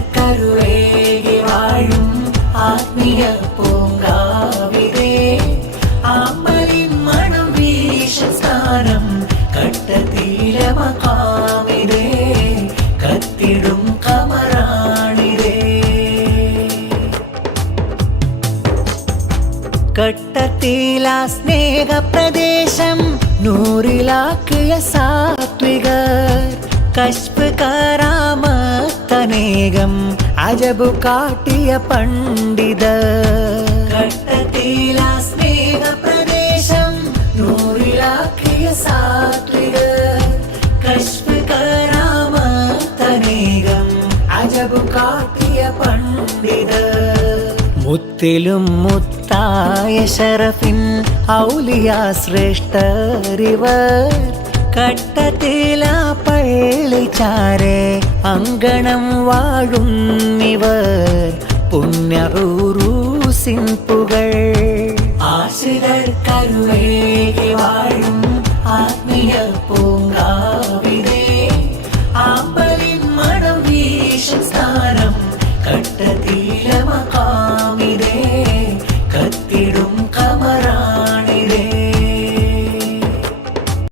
ഭക്തർക്കരുളേകി വാഴും ആത്മീയ പൂങ്കാവിതേ ആമ്പലിൻ മണം വീശും സ്ഥാനം കട്ടതീലമകാമിതേ കത്തിടും കമറാണിതേ കട്ടത്തീല സ്നേഹപ്രദേശം നൂറിലാക്കിയ സാത്വികർ കശ്പ് കറാമത്തനേകം അജബു കാട്ടിയ പണ്ഡിതർ കട്ടത്തീല സ്നേഹപ്രദേശം നൂറിലാക്കിയ സാത്വികർ കശ്പ് കറാമത്തനേകം അജബു കാട്ടിയ പണ്ഡിതർ മുത്തിലും മുത്തായ ശരഫിൻ ഔലിയ ശ്രേഷ്ഠരിവർ കട്ടത്തില പള്ളിച്ചാരെ അങ്കണം വാഴുന്നിവർ പുണ്യ ഉറൂസിൻ പുകൾ